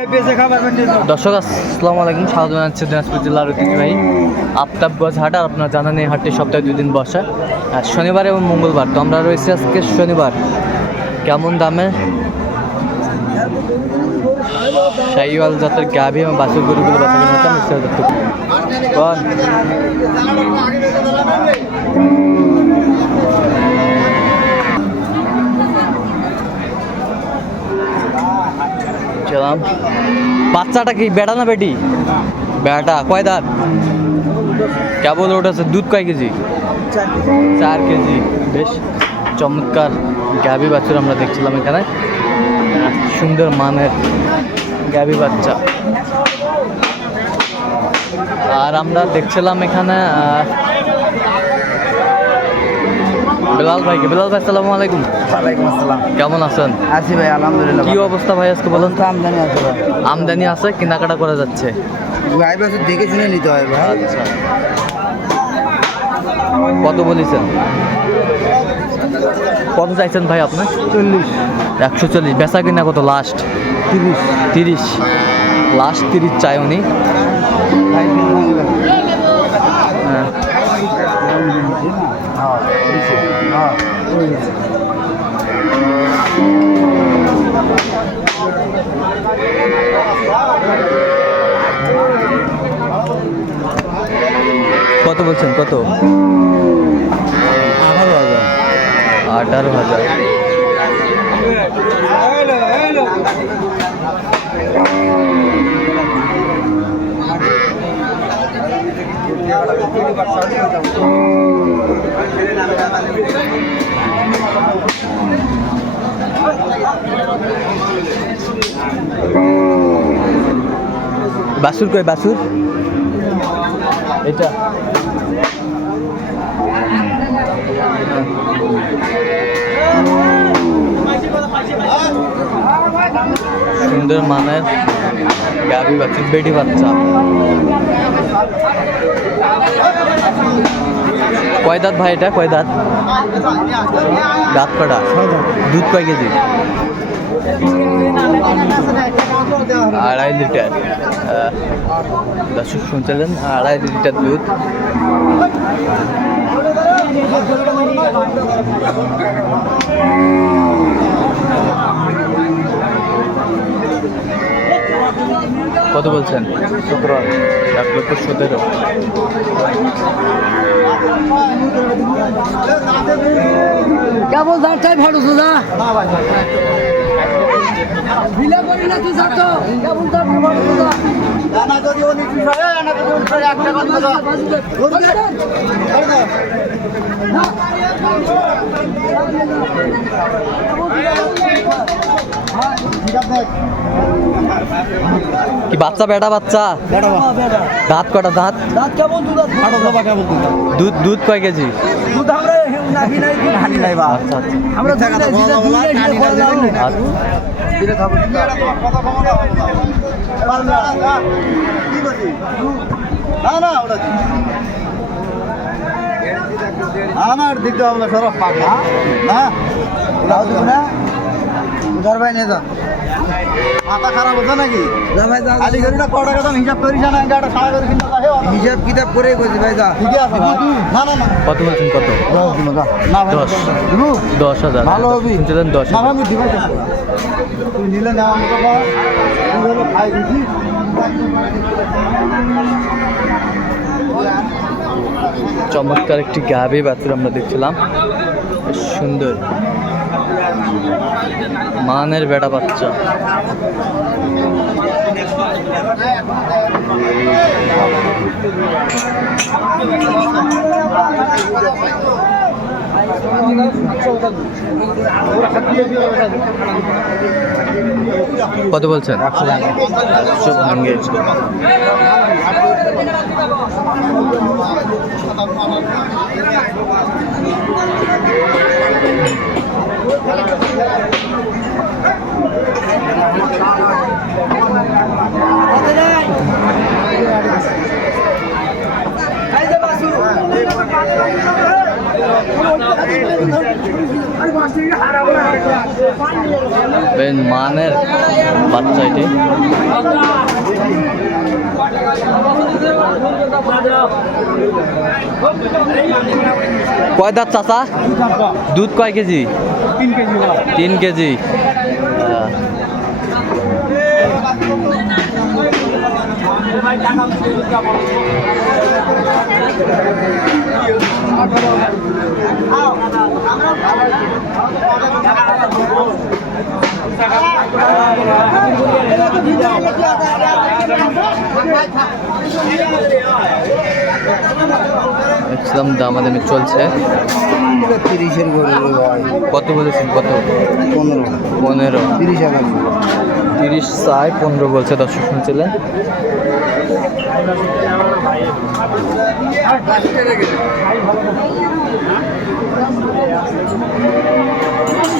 দর্শক, আসসালামু আলাইকুম। স্বাগত জানাচ্ছি দিনাজপুর জেলার ঐতিহ্যবাহী আফতাবগঞ্জ হাট আর আপনার জানা নেই হাটটি সপ্তাহে দুই দিন বসে। শনিবার এবং মঙ্গলবার। তো আমরা রয়েছি আজকে শনিবার। কেমন দামে? শাহিওয়াল জাতের গাভী এবং বাছুর গরুগুলো বাচ্চা চলাম বাচ্চাটা কি বেটা না বেটি বেটা কয় দাঁত? কেবল উঠেছে দুধ কয় কেজি? চার কেজি। বেশ চমৎকার গাভী বাছুর আমরা দেখছিলাম এখানে। সুন্দর মানের গাভী বাচ্চা। আর আমরা দেখছিলাম এখানে বেলাল ভাইকে। বেলাল ভাই আসসালামু আলাইকুম। ওয়ালাইকুম আসসালাম। কেমন আছেন? আছি ভাই আলহামদুলিল্লাহ কি অবস্থা ভাই আজকে বলুন তো? আমদানি আছে ভাই। আমদানি আছে কেনাকাটা করা যাচ্ছে। ভাই বাস দেখে শুনে নিতে হয় ভাই। আচ্ছা। কত বলেছেন? কত চাইছেন ভাই আপনি? চল্লিশ। একশো চল্লিশ। বেচা কিনা কত লাস্ট তিরিশ। তিরিশ। লাস্ট তিরিশ চাই উনি। ভাই ভাই। হ্যাঁ, কত বলছেন? কত? আঠারো হাজার। আঠারো হাজার। বাসুর কই বাসুর? এটা। সুন্দর মানের গাভী বাচ্চা, বেটি বাচ্চা। কয় দাঁত ভাই এটা? কয় দাঁত? দাঁত কটা? দুধ কয় কেজি? আড়াই লিটার। দর্শক শুনছিলেন আড়াই লিটার দুধ। কত বলছেন? সতেরো। এক লক্ষ সতেরো। কেবল দাঁড়টাই ভালো সোজা কি বাচ্চা বেটা বাচ্চা? দাঁত কটা দাঁত? দাঁত কেমন দুধ দুধ কয় কেজি? দুধ আমরা নাকি নাই দুধ হানি নাই বা আমরা নাই নাই করলাম আচ্ছা। আমার আমরা না না উধার ভাই নিয়ে যা মাথা খারাপ হতো নাকি? করি না। হিসাব করিস না এটা একটা করে কিনতে হিসাব কিতাব করে কইছি ভাই যা। ঠিক আছে না না না। কত বলছেন কত? না ভাই দশ। হাজার। ভালো হবি। শুনছিলেন দশ না হাজার। আমি দিব তুই নিলে না আমি বাবা তুই হলো খাই দিছি চমৎকার একটি গাভী বাছুর আমরা দেখছিলাম। বেশ সুন্দর। মানের বেটা বাচ্চা। কত বলছেন? সব ভাঙ্গে বেন মানের বাচ্চা এটি। কয় দাঁত চাচা? দুধ কয় কেজি? তিন কেজি আহ, একদম দামাদামি চলছে। তিরিশের গরু রে ভাই। কত বলেছেন কত? পনেরো। পনেরো। তিরিশ হাজার তিরিশ চাই পনেরো বলছে দর্শক শুনছিলেন। বয়স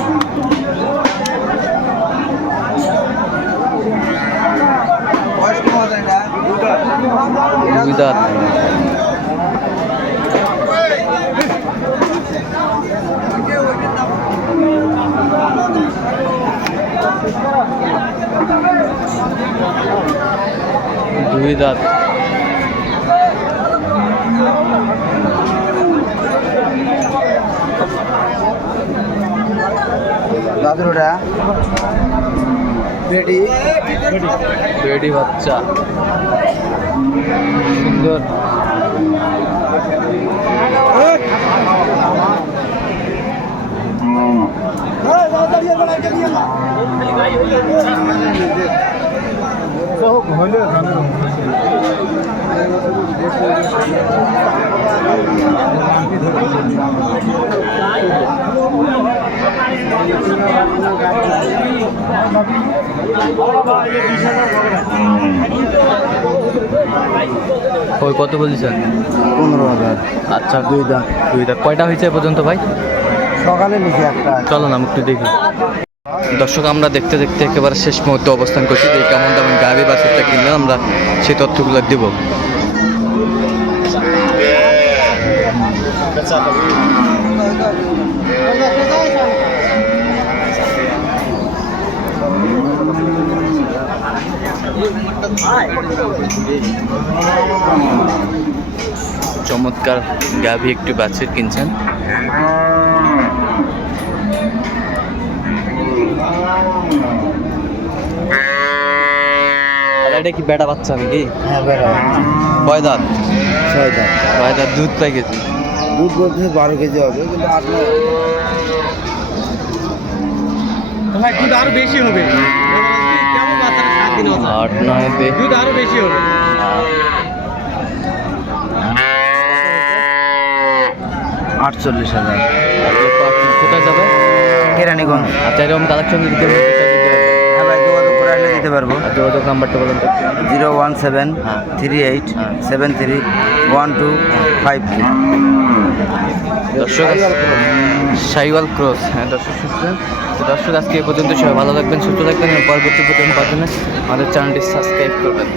দুই দাঁত। দাদুর ওটা? বেটি বেডি বাচ্চা। সুন্দর। ওই কত বলছেন পনেরো হাজার। আচ্ছা। দুই দাঁত দুই দাঁত কয়টা হয়েছে এ পর্যন্ত ভাই? সকালে একটা। না আমি একটু দেখি। দর্শক, আমরা দেখতে দেখতে একেবারে শেষ মুহূর্তে অবস্থান করছি। যে কেমন দামে গাড়ি বাসেরটা কিনলে আমরা সেই তথ্যগুলো দেব। চমৎকার গাভি একটু বাছুর কিনছেন। এটা কি বেটা বাচ্চা নাকি? হ্যাঁ বেড়া কয় দাঁত? ছয় দাঁত। দুধ পাই গেছি দুধ বলতে বারো কেজি হবে কিন্তু আট ভাই দুধ আরও বেশি হবে। আট নয় দুধ আরও বেশি হবে। আটচল্লিশ হাজার। কোথায় যাবে? কেরানীগঞ্জ। আচ্ছা এরকম কালেকশন যদি দিতে পারব যোগাযোগ নাম্বারটা বলুন তো zero one seven. Three eight. Seven three one two five three দর্শক সাইওয়াল ক্রস হ্যাঁ দর্শক সুস্থ তো দর্শক আজকে এ পর্যন্ত সবাই ভালো থাকবেন সুস্থ থাকবেন পরবর্তী পর্যন্ত আমাদের চ্যানেলটি সাবস্ক্রাইব করবেন